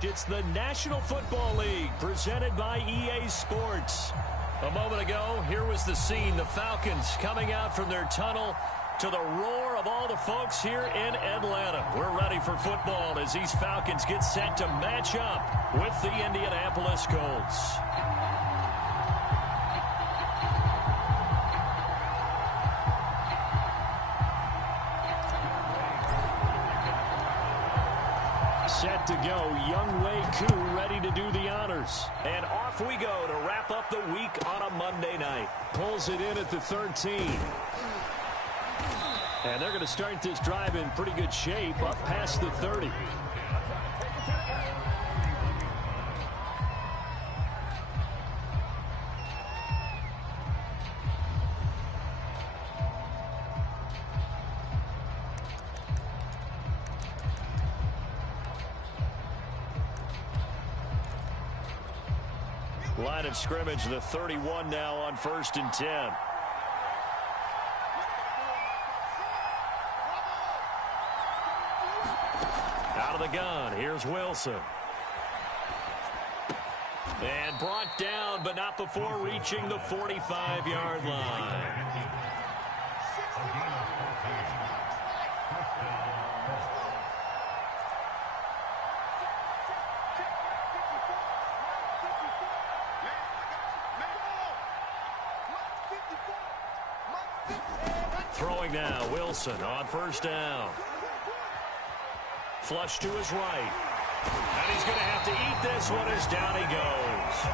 It's the National Football League presented by EA Sports. A moment ago, here was the scene. The Falcons coming out from their tunnel to the roar of all the folks here in Atlanta. We're ready for football as these Falcons get set to match up with the Indianapolis Colts. Set to go, Younghoe Koo ready to do the honors. And off we go to wrap up the week on a Monday night. Pulls it in at the 13. And they're going to start this drive in pretty good shape up past the 30. Line of scrimmage, the 31 now on 1st and 10. Out of the gun, here's Wilson. And brought down, but not before reaching the 45-yard line. Throwing now, Wilson on 1st down. Flush to his right. And he's going to have to eat this one as down he goes.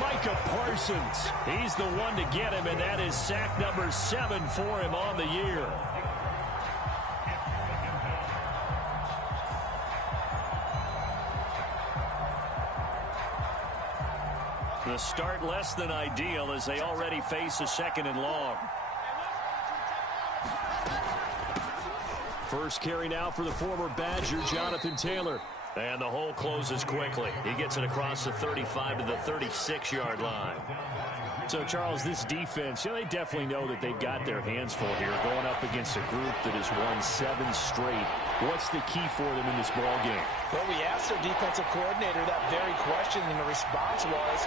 Micah Parsons. He's the one to get him, and that is sack number 7 for him on the year. The start less than ideal as they already face a 2nd and long. First carry now for the former Badger, Jonathan Taylor. And the hole closes quickly. He gets it across the 35 to the 36-yard line. So, Charles, this defense, they definitely know that they've got their hands full here going up against a group that has won 7 straight. What's the key for them in this ball game? Well, we asked their defensive coordinator that very question, and the response was,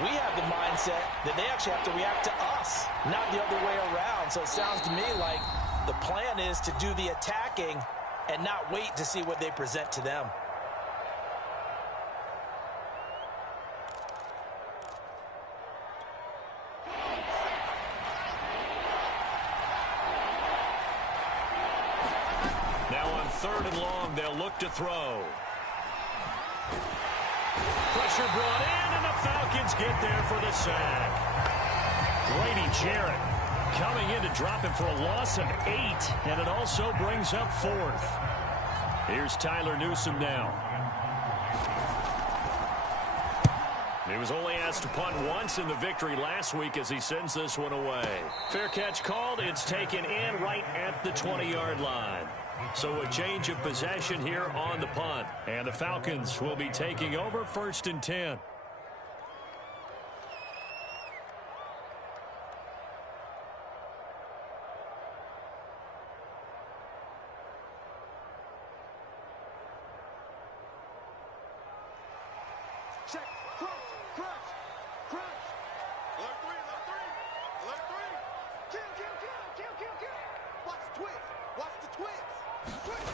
we have the mindset that they actually have to react to us, not the other way around. So it sounds to me like the plan is to do the attacking and not wait to see what they present to them. Now on 3rd and long, they'll look to throw. Pressure brought in, and the Falcons get there for the sack. Grady Jarrett coming in to drop him for a loss of 8, and it also brings up 4th. Here's Tyler Newsome now. He was only asked to punt once in the victory last week as he sends this one away. Fair catch called. It's taken in right at the 20-yard line. So a change of possession here on the punt. And the Falcons will be taking over 1st and 10. Check, crunch. Alert 3. Kill. Watch the twist. Twist.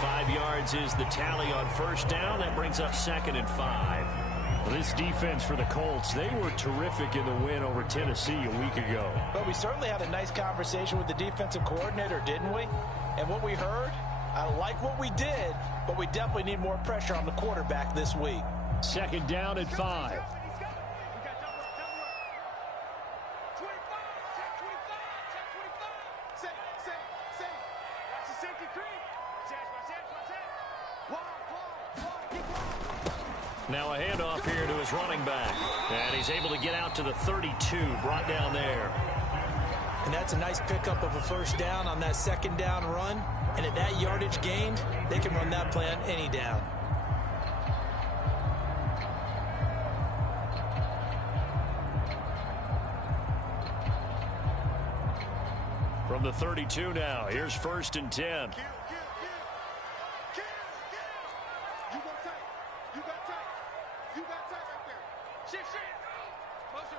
5 yards is the tally on 1st down. That brings up 2nd and 5. Well, this defense for the Colts, they were terrific in the win over Tennessee a week ago. But we certainly had a nice conversation with the defensive coordinator, didn't we? And what we heard, I like what we did, but we definitely need more pressure on the quarterback this week. 2nd down and 5. Now a handoff here to his running back. And he's able to get out to the 32, brought down there. And that's a nice pickup of a 1st down on that 2nd down run. And at that yardage gained, they can run that play on any down. From the 32 now, here's 1st and 10. You got tight. You got tight. You got tight right there. Shit. Motion.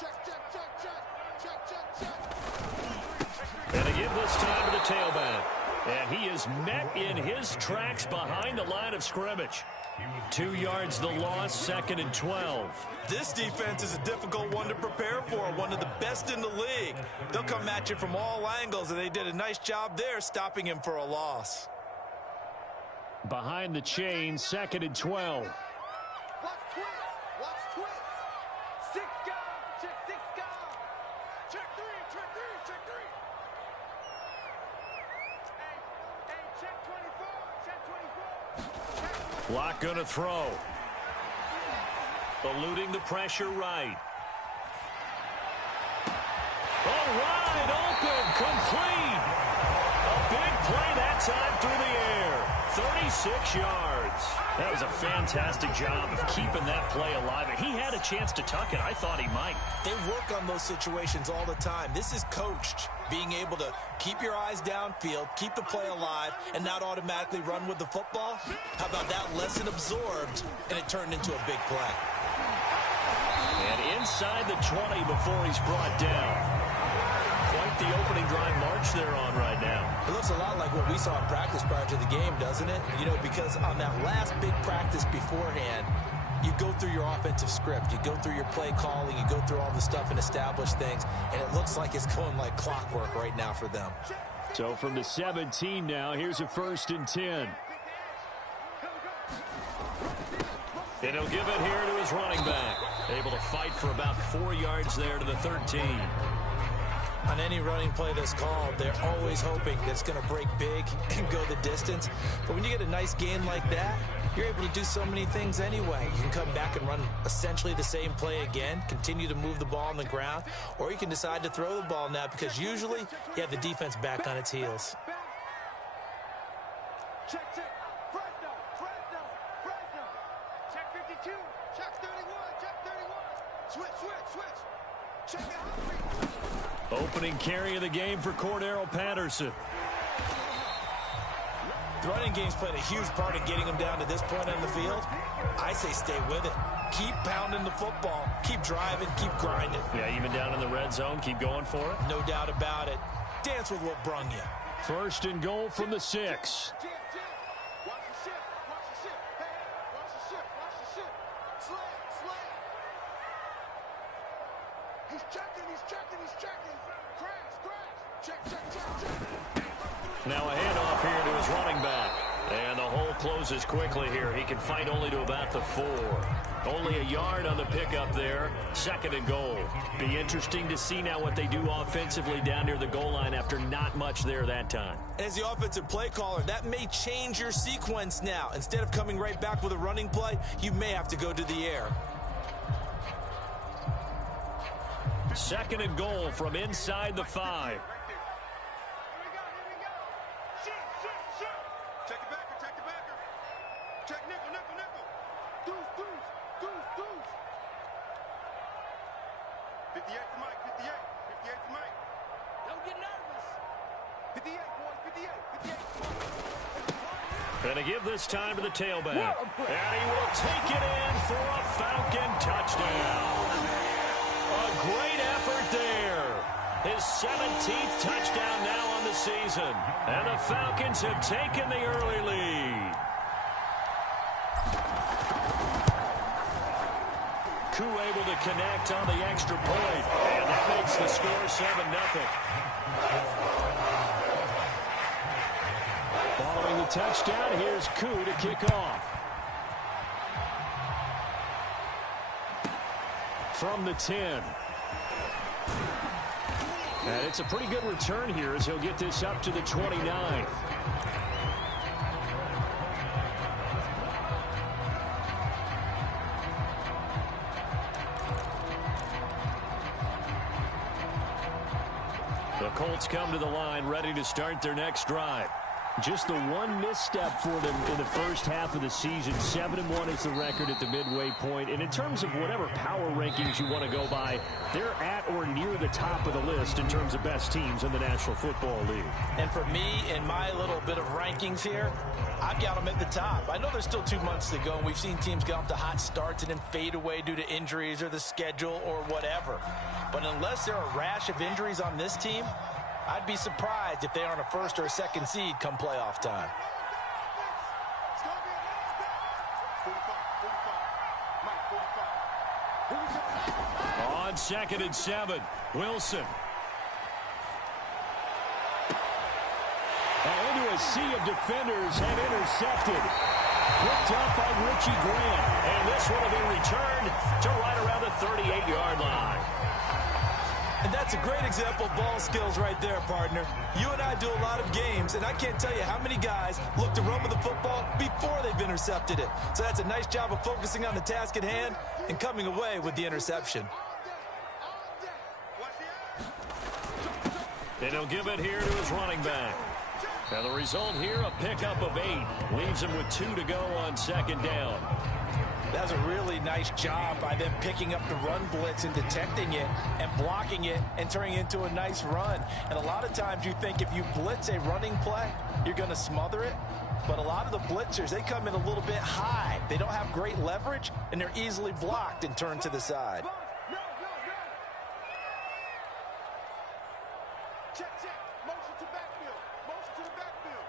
Check. And they give this time to the tailback. And he is met in his tracks behind the line of scrimmage. 2 yards the loss, 2nd and 12. This defense is a difficult one to prepare for, one of the best in the league. They'll come at you from all angles, and they did a nice job there stopping him for a loss. Behind the chain, 2nd and 12. Watch twist. 6 guys. Check 6 guys. Check 3. Hey, check 24. Lock gonna throw. Eluding the pressure right. All right, open, complete. A big play that time through the air. 36 yards. That was a fantastic job of keeping that play alive. He had a chance to tuck it. I thought he might. They work on those situations all the time. This is coached, being able to keep your eyes downfield, keep the play alive, and not automatically run with the football. How about that lesson absorbed, and it turned into a big play. And inside the 20 before he's brought down. Quite the opening drive march they're on right now. It looks a lot like what we saw in practice prior to the game, doesn't it? You know, because on that last big practice beforehand, you go through your offensive script, you go through your play calling, you go through all the stuff and establish things, and it looks like it's going like clockwork right now for them. So from the 17 now, here's a 1st and 10. And he'll give it here to his running back. Able to fight for about 4 yards there to the 13. On any running play that's called, they're always hoping that it's going to break big and go the distance. But when you get a nice gain like that, you're able to do so many things anyway. You can come back and run essentially the same play again, continue to move the ball on the ground, or you can decide to throw the ball now because usually you have the defense back on its heels. Check. Fresno. Check 52. Check 31. Switch. Check it out. Opening carry of the game for Cordero Patterson. The running game's played a huge part in getting them down to this point on the field. I say stay with it. Keep pounding the football. Keep driving. Keep grinding. Yeah, even down in the red zone, keep going for it. No doubt about it. Dance with what brung you. 1st and goal from the 6. Jam. Watch the ship. Hey, watch the ship. Slay. He's checking. Crash. Check. Now a handoff here to his running back. And the hole closes quickly here. He can fight only to about the 4. Only a yard on the pickup there. 2nd and goal. Be interesting to see now what they do offensively down near the goal line after not much there that time. As the offensive play caller, that may change your sequence now. Instead of coming right back with a running play, you may have to go to the air. 2nd and goal from inside the 5. Here we go. Shit. Check the backer. Check nickel. Deuce. 58 for Mike. 58 for Mike. Don't get nervous. 58, boys. 58. And to give this time to the tailback. And he will take it in for a Falcon touchdown. A great effort there. His 17th touchdown now on the season. And the Falcons have taken the early lead. Koo able to connect on the extra point. And that makes the score 7-0. Following the touchdown, here's Koo to kick off. From the 10. And it's a pretty good return here as he'll get this up to the 29. The Colts come to the line ready to start their next drive. Just the one misstep for them in the first half of the season. 7-1 is the record at the midway point. And in terms of whatever power rankings you want to go by, they're at or near the top of the list in terms of best teams in the National Football League. And for me, in my little bit of rankings here, I've got them at the top. I know there's still 2 months to go, and we've seen teams get off to hot starts and then fade away due to injuries or the schedule or whatever. But unless there are a rash of injuries on this team, I'd be surprised if they aren't a first or a second seed come playoff time. On 2nd and 7, Wilson. And into a sea of defenders and intercepted. Picked up by Richie Grant. And this one will be returned to right around the 38-yard line. And that's a great example of ball skills right there, partner. You and I do a lot of games, and I can't tell you how many guys look to run with the football before they've intercepted it. So that's a nice job of focusing on the task at hand and coming away with the interception. And he'll give it here to his running back. Now the result here, a pickup of 8. Leaves him with 2 to go on 2nd down. That's a really nice job by them picking up the run blitz and detecting it and blocking it and turning it into a nice run. And a lot of times you think if you blitz a running play, you're going to smother it. But a lot of the blitzers, they come in a little bit high. They don't have great leverage, and they're easily blocked and turned to the side. Check. Motion to backfield. Motion to the backfield.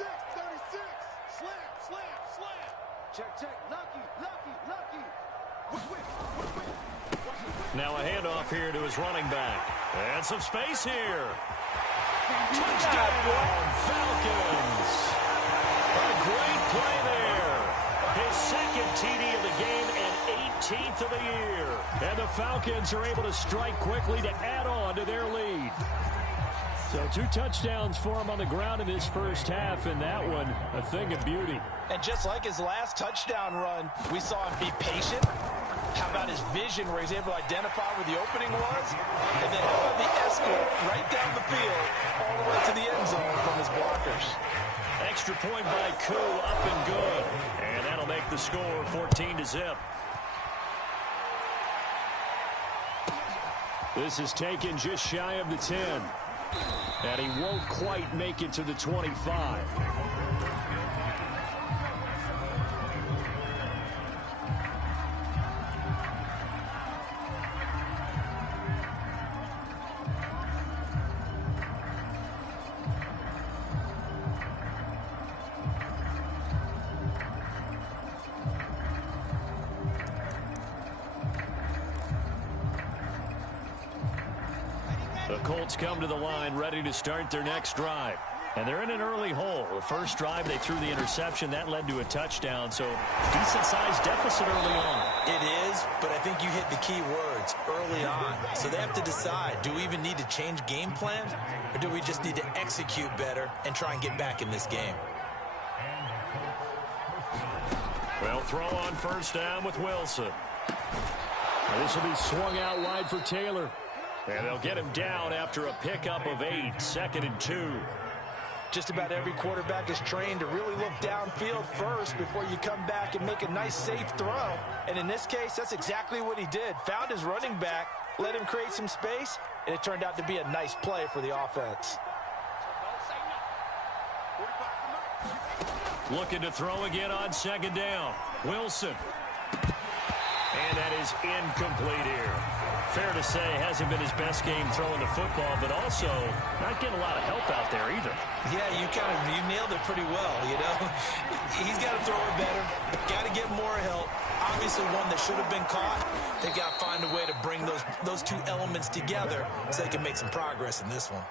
36. Slam. Check. Lucky. Now a handoff here to his running back. And some space here. Touchdown, Falcons. A great play there. His 2nd TD of the game and 18th of the year. And the Falcons are able to strike quickly to add on to their lead. So 2 touchdowns for him on the ground in this first half, and that one a thing of beauty. And just like his last touchdown run, we saw him be patient. How about his vision where he's able to identify where the opening was? And then how about the escort right down the field all the way to the end zone from his blockers? Extra point by Koo, up and good. And that'll make the score 14-0. This is taken just shy of the 10. And he won't quite make it to the 25. The Colts come to the line ready to start their next drive. And they're in an early hole. The first drive, they threw the interception. That led to a touchdown. So decent-sized deficit early on. It is, but I think you hit the key words, early on. So they have to decide, do we even need to change game plan? Or do we just need to execute better and try and get back in this game? Well, throw on first down with Wilson. Now this will be swung out wide for Taylor. And they'll get him down after a pickup of 8, 2nd and 2. Just about every quarterback is trained to really look downfield first before you come back and make a nice, safe throw. And in this case, that's exactly what he did. Found his running back, let him create some space, and it turned out to be a nice play for the offense. Looking to throw again on 2nd down. Wilson. And that is incomplete here. Fair to say, hasn't been his best game throwing the football, but also not getting a lot of help out there either. Yeah, you nailed it pretty well, you know. He's got to throw it better, got to get more help. Obviously one that should have been caught. They've got to find a way to bring those 2 elements together so they can make some progress in this one.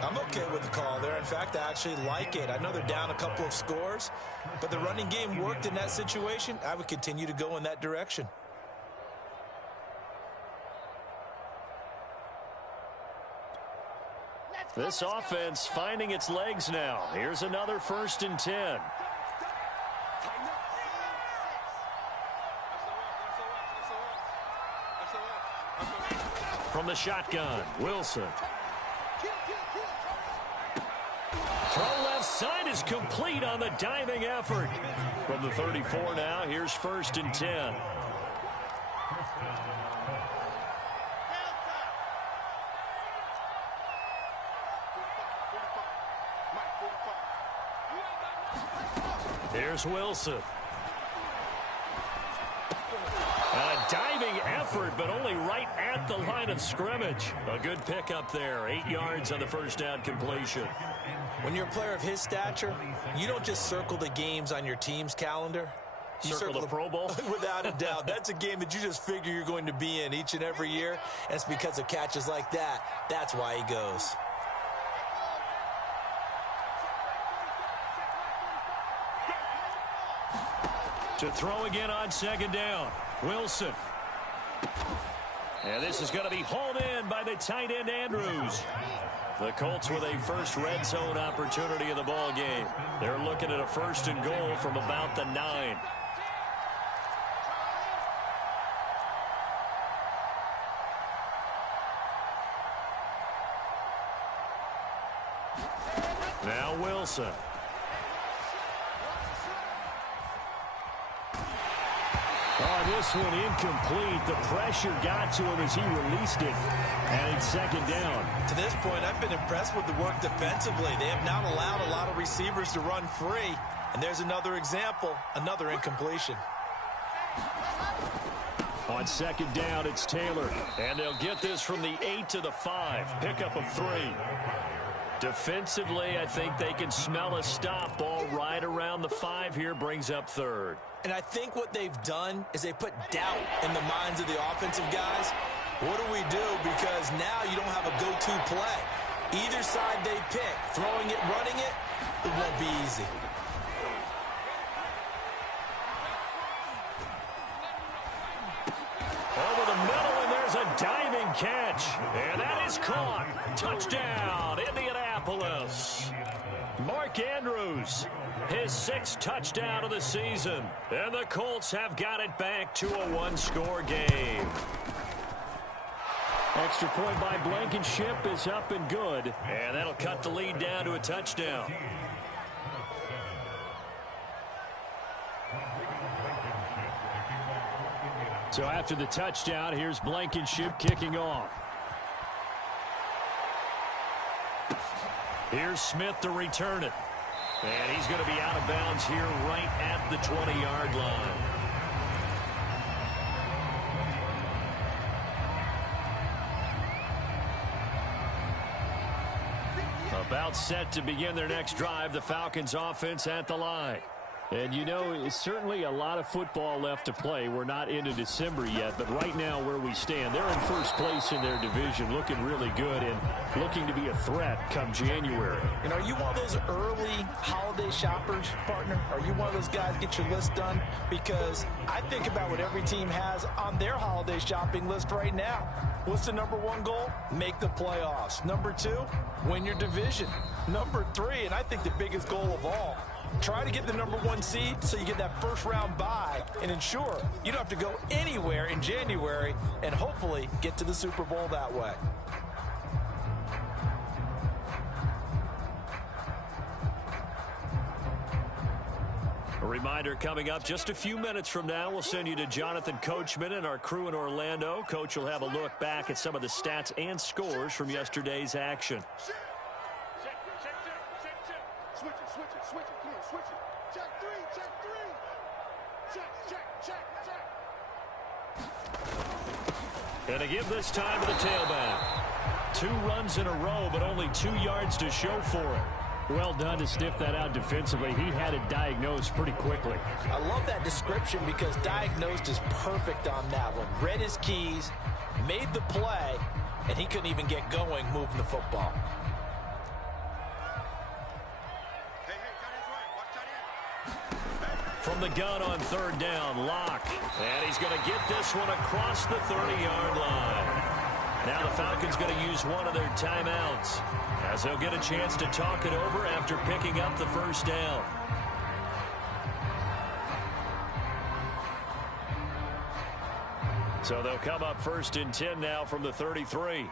I'm okay with the call there. In fact, I actually like it. I know they're down a couple of scores, but the running game worked in that situation. I would continue to go in that direction. This offense finding its legs now. Here's another 1st and 10. From the shotgun, Wilson. Throws sign is complete on the diving effort. From the 34 now, here's 1st and 10. Here's Wilson. A diving effort, but only right at the line of scrimmage. A good pickup there. 8 yards on the first down completion. When you're a player of his stature, you don't just circle the games on your team's calendar. You circle the Pro Bowl? Without a doubt. That's a game that you just figure you're going to be in each and every year. And it's because of catches like that. That's why he goes. To throw again on 2nd down. Wilson. And this is going to be hauled in by the tight end Andrews. The Colts with a first red zone opportunity in the ball game. They're looking at a 1st and goal from about the 9. Now Wilson. Oh, this one incomplete. The pressure got to him as he released it. And it's 2nd down. To this point, I've been impressed with the work defensively. They have not allowed a lot of receivers to run free. And there's another example, another incompletion. On 2nd down, it's Taylor. And they'll get this from the 8 to the 5. Pickup of 3. Defensively, I think they can smell a stop. Ball right around the 5 here, brings up 3rd. And I think what they've done is they put doubt in the minds of the offensive guys. What do we do? Because now you don't have a go-to play. Either side they pick, throwing it, running it, it won't be easy. Over the middle, and there's a diving catch. And that is caught. Touchdown, Indianapolis. Mark Andrews, his 6th touchdown of the season. And the Colts have got it back to a 1-score game. Extra point by Blankenship is up and good. And that'll cut the lead down to a touchdown. So after the touchdown, here's Blankenship kicking off. Here's Smith to return it. And he's going to be out of bounds here right at the 20-yard line. About set to begin their next drive, the Falcons offense at the line. And, you know, it's certainly a lot of football left to play. We're not into December yet, but right now where we stand, they're in first place in their division, looking really good and looking to be a threat come January. And are you one of those early holiday shoppers, partner? Are you one of those guys get your list done? Because I think about what every team has on their holiday shopping list right now. What's the #1 goal? Make the playoffs. #2, win your division. #3, and I think the biggest goal of all, try to get the #1 seed so you get that first-round bye and ensure you don't have to go anywhere in January and hopefully get to the Super Bowl that way. A reminder coming up just a few minutes from now, we'll send you to Jonathan Coachman and our crew in Orlando. Coach will have a look back at some of the stats and scores from yesterday's action. And to give this time to the tailback. 2 runs in a row, but only 2 yards to show for it. Well done to sniff that out defensively. He had it diagnosed pretty quickly. I love that description because diagnosed is perfect on that one. Read his keys, made the play, and he couldn't even get going moving the football. From the gun on 3rd down, Locke. And he's going to get this one across the 30-yard line. Now the Falcons going to use one of their timeouts as they'll get a chance to talk it over after picking up the first down. So they'll come up 1st and 10 now from the 33.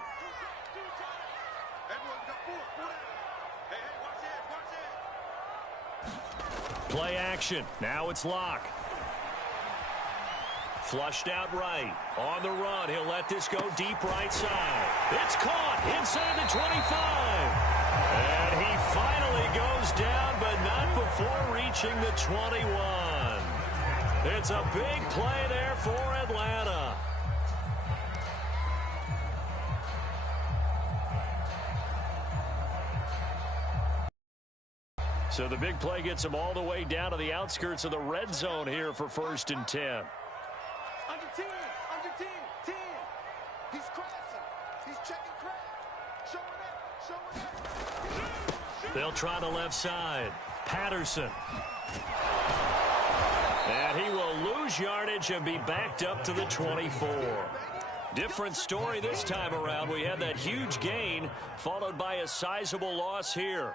Play action. Now it's Locke. Flushed out right. On the run. He'll let this go deep right side. It's caught inside the 25. And he finally goes down, but not before reaching the 21. It's a big play there for Atlanta. So the big play gets him all the way down to the outskirts of the red zone here for 1st and 10. Under 10, under 10, 10. He's crossing. He's checking crack. Showing up. They'll try the left side. Patterson. And he will lose yardage and be backed up to the 24. Different story this time around. We had that huge gain followed by a sizable loss here.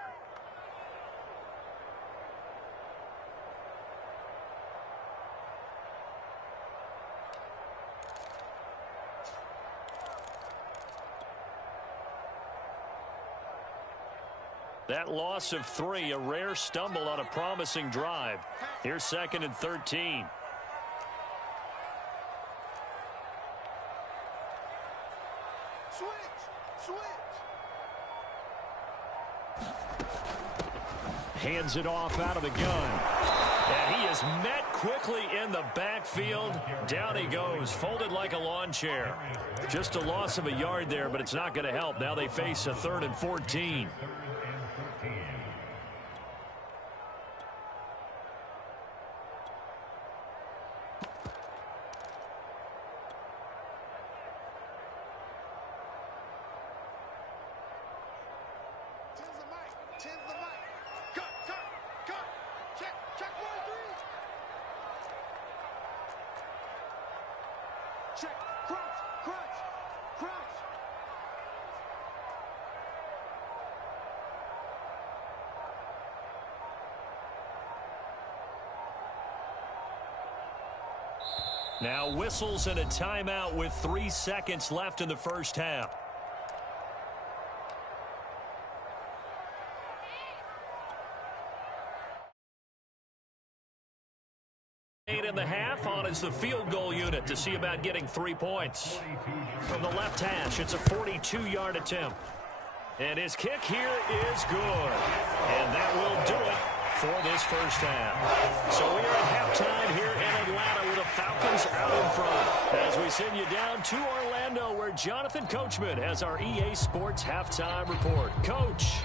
That loss of 3, a rare stumble on a promising drive. Here's 2nd and 13. Switch. Hands it off out of the gun. And he is met quickly in the backfield. Down he goes, folded like a lawn chair. Just a loss of a yard there, but it's not going to help. Now they face a 3rd and 14. Check. Crunch. Now whistles and a timeout with 3 seconds left in the first half. In the half on is the field goal unit to see about getting 3 points. From the left hash, it's a 42-yard attempt. And his kick here is good. And that will do it for this first half. So we are at halftime here in Atlanta with the Falcons out in front. As we send you down to Orlando where Jonathan Coachman has our EA Sports halftime report. Coach.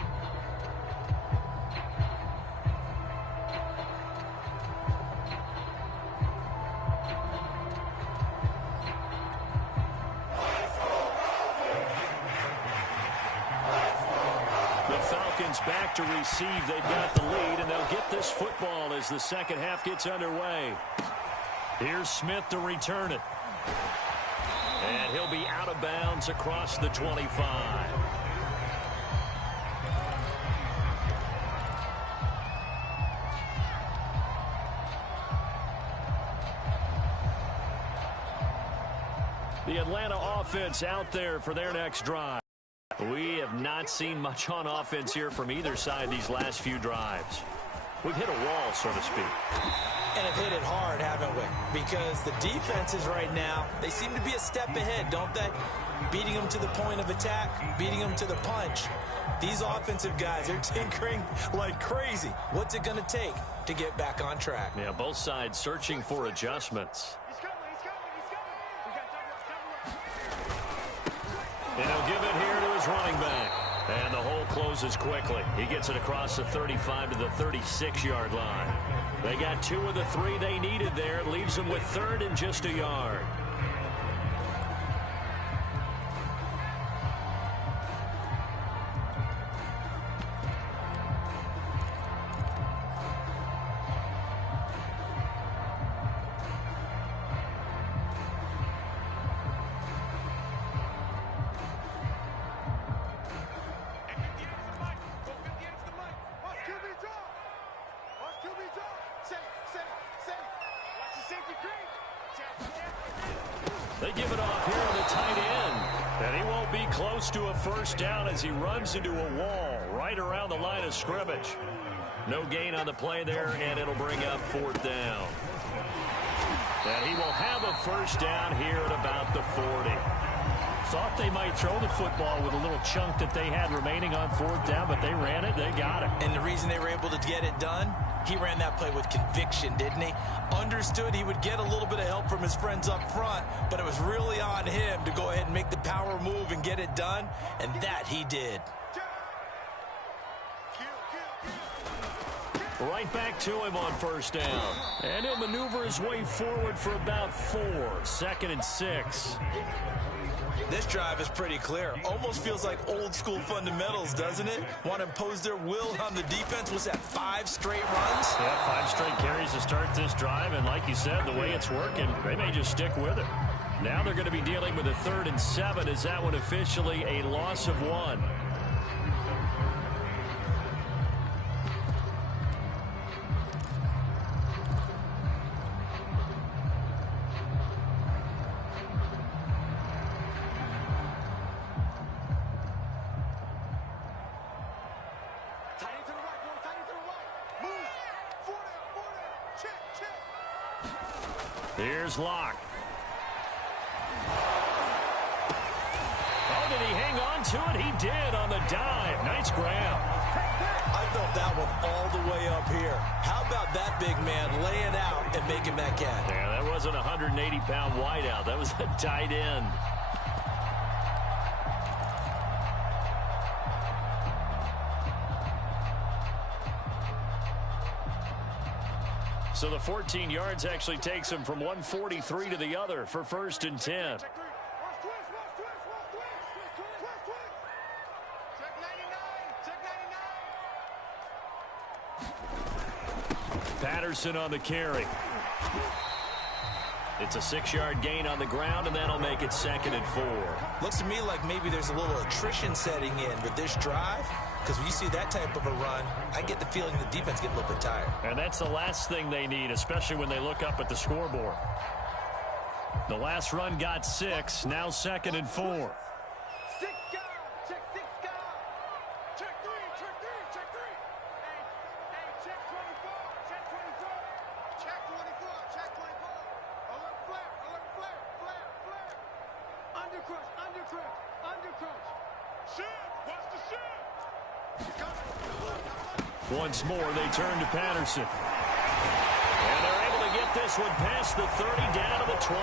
Back to receive. They've got the lead, and they'll get this football as the second half gets underway. Here's Smith to return it. And he'll be out of bounds across the 25. The Atlanta offense out there for their next drive. We have not seen much on offense here from either side these last few drives. We've hit a wall, so to speak. And have hit it hard, haven't we? Because the defenses right now, they seem to be a step ahead, don't they? Beating them to the point of attack, beating them to the punch. These offensive guys, they're tinkering like crazy. What's it going to take to get back on track? Yeah, both sides searching for adjustments. And he'll give it here to his running back. And the hole closes quickly. He gets it across the 35 to the 36-yard line. They got 2 of the 3 they needed there. Leaves them with 3rd and just a yard. They give it off here to the tight end. And he won't be close to a first down as he runs into a wall right around the line of scrimmage. No gain on the play there, and it'll bring up 4th down. And he will have a first down here at about the 40. Thought they might throw the football with a little chunk that they had remaining on 4th down, but they ran it. They got it. And the reason they were able to get it done, he ran that play with conviction, didn't he? Understood he would get a little bit of help from his friends up front, but it was really on him to go ahead and make the power move and get it done, and that he did. Right back to him on first down. And he'll maneuver his way forward for about 4. 2nd and 6. This drive is pretty clear. Almost feels like old school fundamentals, doesn't it? Want to impose their will on the defense. Was that 5 straight runs? Yeah, 5 straight carries to start this drive. And like you said, the way it's working, they may just stick with it. Now they're going to be dealing with a 3rd and 7. Is that one officially a loss of 1? Here's Locke. Oh, did he hang on to it? He did on the dive. Nice grab. I felt that one all the way up here. How about that big man laying out and making that catch? Yeah, that wasn't a 180-pound wideout. That was a tight end. So the 14 yards actually takes him from 143 to the other for 1st and 10. Patterson on the carry. It's a 6-yard gain on the ground, and that'll make it 2nd and 4. Looks to me like maybe there's a little attrition setting in with this drive, because when you see that type of a run, I get the feeling the defense gets a little bit tired. And that's the last thing they need, especially when they look up at the scoreboard. The last run got 6, now 2nd and 4. Once more, they turn to Patterson. And they're able to get this one past the 30 down to the 25.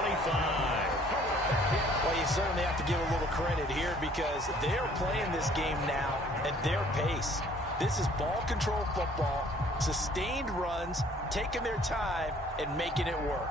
Well, you certainly have to give a little credit here because they're playing this game now at their pace. This is ball control football, sustained runs, taking their time, and making it work.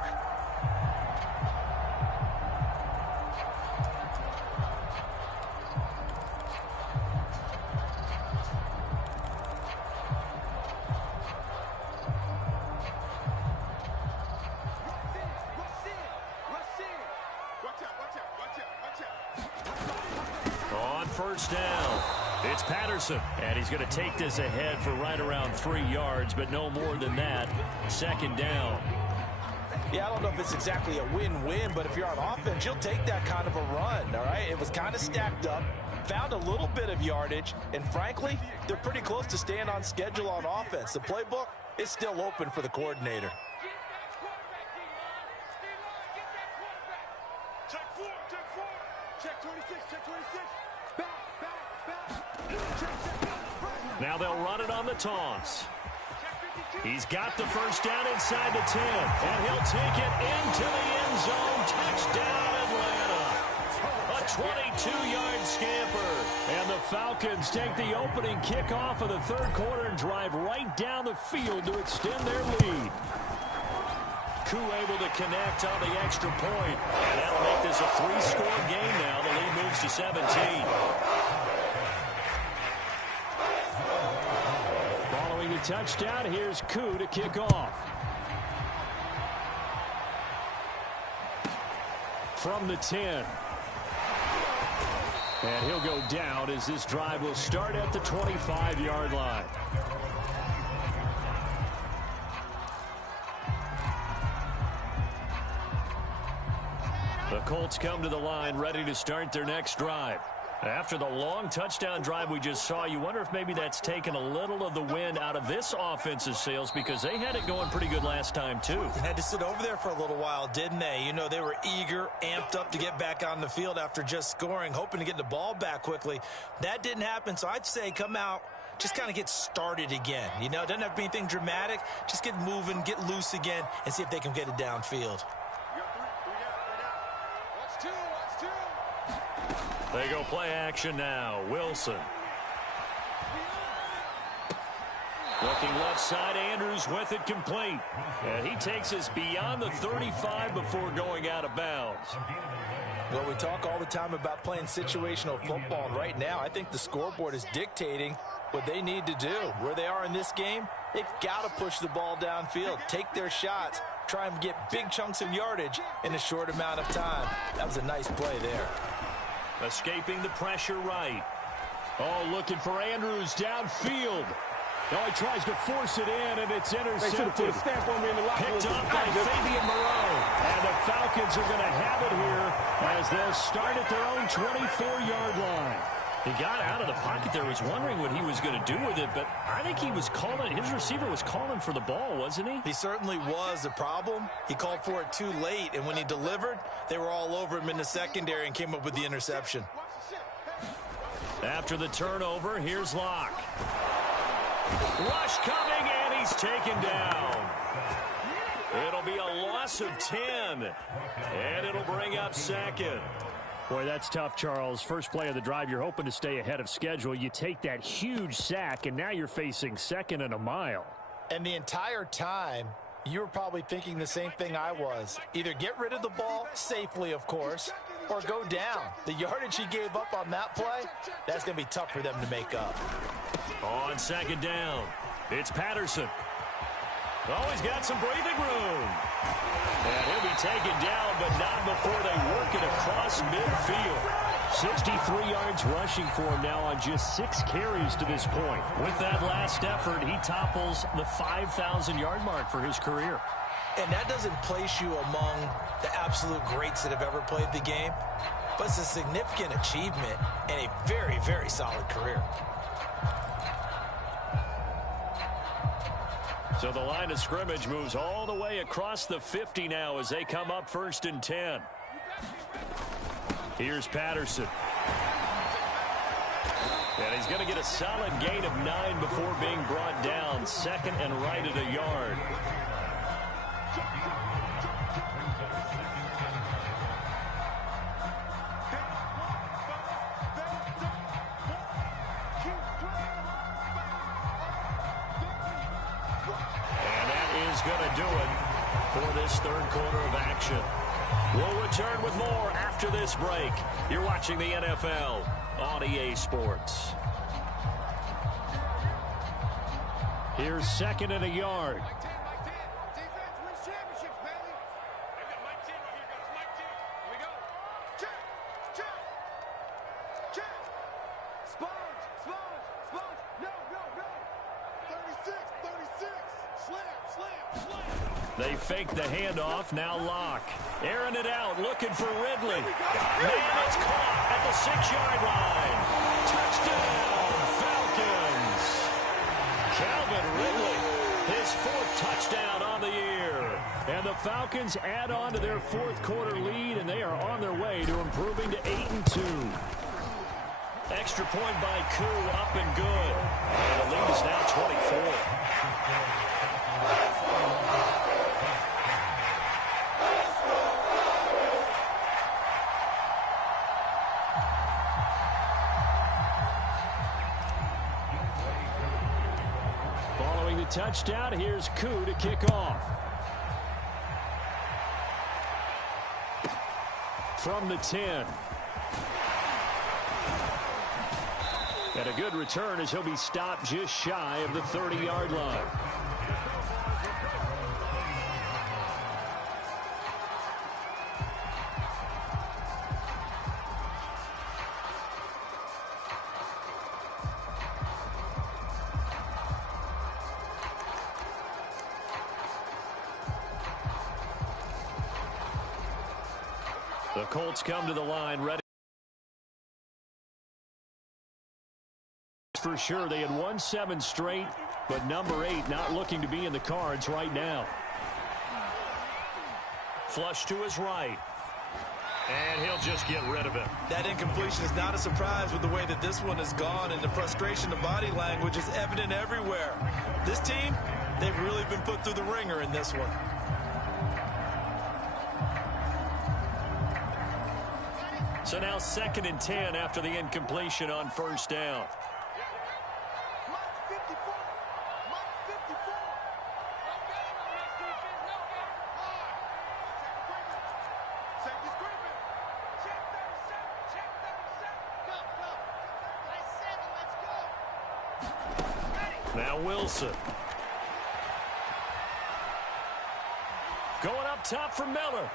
First down. It's Patterson, and he's going to take this ahead for right around 3 yards, but no more than that. 2nd down. Yeah, I don't know if it's exactly a win-win, but if you're on offense, you'll take that kind of a run, all right? It was kind of stacked up, found a little bit of yardage, and frankly, they're pretty close to staying on schedule on offense. The playbook is still open for the coordinator. Now they'll run it on the toss. He's got the first down inside the 10, and he'll take it into the end zone. Touchdown, Atlanta. A 22-yard scamper. And the Falcons take the opening kickoff of the 3rd quarter and drive right down the field to extend their lead. Koo able to connect on the extra point. And that'll make this a 3-score game now. The lead moves to 17. Following the touchdown, here's Koo to kick off. From the 10. And he'll go down as this drive will start at the 25-yard line. The Colts come to the line ready to start their next drive. After the long touchdown drive we just saw, you wonder if maybe that's taken a little of the wind out of this offense's sails because they had it going pretty good last time, too. They had to sit over there for a little while, didn't they? You know, they were eager, amped up to get back on the field after just scoring, hoping to get the ball back quickly. That didn't happen, so I'd say come out, just kind of get started again. You know, it doesn't have to be anything dramatic. Just get moving, get loose again, and see if they can get it downfield. They go play action now. Wilson. Looking left side, Andrews with it complete. And he takes us beyond the 35 before going out of bounds. Well, we talk all the time about playing situational football, and right now I think the scoreboard is dictating what they need to do. Where they are in this game, they've got to push the ball downfield, take their shots, try and get big chunks of yardage in a short amount of time. That was a nice play there. Escaping the pressure right. Oh, looking for Andrews downfield. Oh, he tries to force it in, and it's intercepted. Picked up by Fabian Moreau. And the Falcons are going to have it here as they'll start at their own 24-yard line. He got out of the pocket there, was wondering what he was going to do with it, but I think he was calling, his receiver was calling for the ball, wasn't he? He certainly was. The problem, he called for it too late, and when he delivered, they were all over him in the secondary and came up with the interception. After the turnover, here's Locke. Rush coming, and he's taken down. It'll be a loss of 10, and it'll bring up second. Boy, that's tough, Charles. First play of the drive, you're hoping to stay ahead of schedule. You take that huge sack, and now you're facing second and a mile. And the entire time, you were probably thinking the same thing I was. Either get rid of the ball, safely, of course, or go down. The yardage he gave up on that play, that's going to be tough for them to make up. On second down, it's Patterson. Oh, he's got some breathing room. And he'll be taken down, but not before they work it across midfield. 63 yards rushing for him now on just 6 carries to this point. With that last effort, he topples the 5,000-yard mark for his career. And that doesn't place you among the absolute greats that have ever played the game, but it's a significant achievement and a very, very solid career. So the line of scrimmage moves all the way across the 50 now as they come up 1st and 10. Here's Patterson. And he's going to get a solid gain of 9 before being brought down. Second and right at a yard. Going to do it for this third quarter of action. We'll return with more after this break. You're watching the NFL on EA Sports. Here's second and a yard. They fake the handoff. Now Locke. Airing it out. Looking for Ridley. Man, it's caught at the 6-yard line. Touchdown, Falcons. Calvin Ridley, his 4th touchdown on the year. And the Falcons add on to their 4th quarter lead, and they are on their way to improving to 8-2. Extra point by Koo, up and good. And the lead is now 24. Following the touchdown, here's Koo to kick off. From the 10. And a good return as he'll be stopped just shy of the 30-yard line. The Colts come to the line ready. for sure. They had won 7 straight, but number 8 not looking to be in the cards right now. Flush to his right. And he'll just get rid of it. That incompletion is not a surprise with the way that this one has gone, and the frustration, the body language is evident everywhere. This team, they've really been put through the ringer in this one. So now 2nd and 10 after the incompletion on first down. Now Wilson. Going up top for Miller.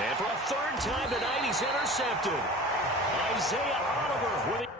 And for a 3rd time tonight, he's intercepted. Isaiah Oliver with it.